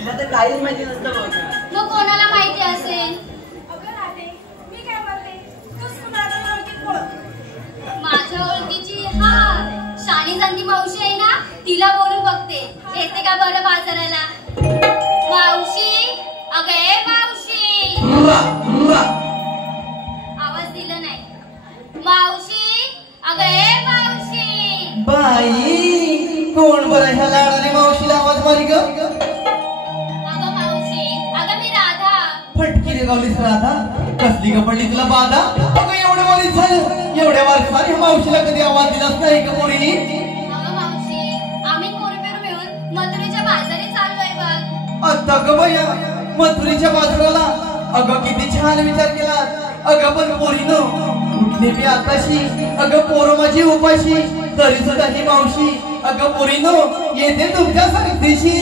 तिला तर काहीच माहिती नसतं बघ. मग कोणाला माहिती असेल? माझ्या ओळखीची शाणी जाणती मावशी आहे ना, तिला बोलून बघते येते का बरं बाजाराला. मावशी, अगं ए मावशी. आवाज दिला नाही. मावशी, अगं ए मावशी. बाई कोण बरं ह्या लाडाने मावशीला आवाज मारी ग? अगं मावशी, अगं मी राधा. फटकी रे गावलीस राधा, कसली ग पडली तुला बाधा? अगं एवढं वरीच झालं, एवढ्या वर्षाने मावशीला कधी आवाज दिलाच नाही का पोरीनी? अगं मावशी, आम्ही कोरपेरू मिळून मथुरेच्या बाजारी चाललोय बघ. आता ग बया मथुरेच्या बाजाराला, अगं किती छान विचार केला. अगं पण पोरीनं उठली मी आताशी, अगं पोरं माझी उपाशी, तरी सुद्धा ही मावशी अगं पोरीनं येते तुमच्या संगतीशी.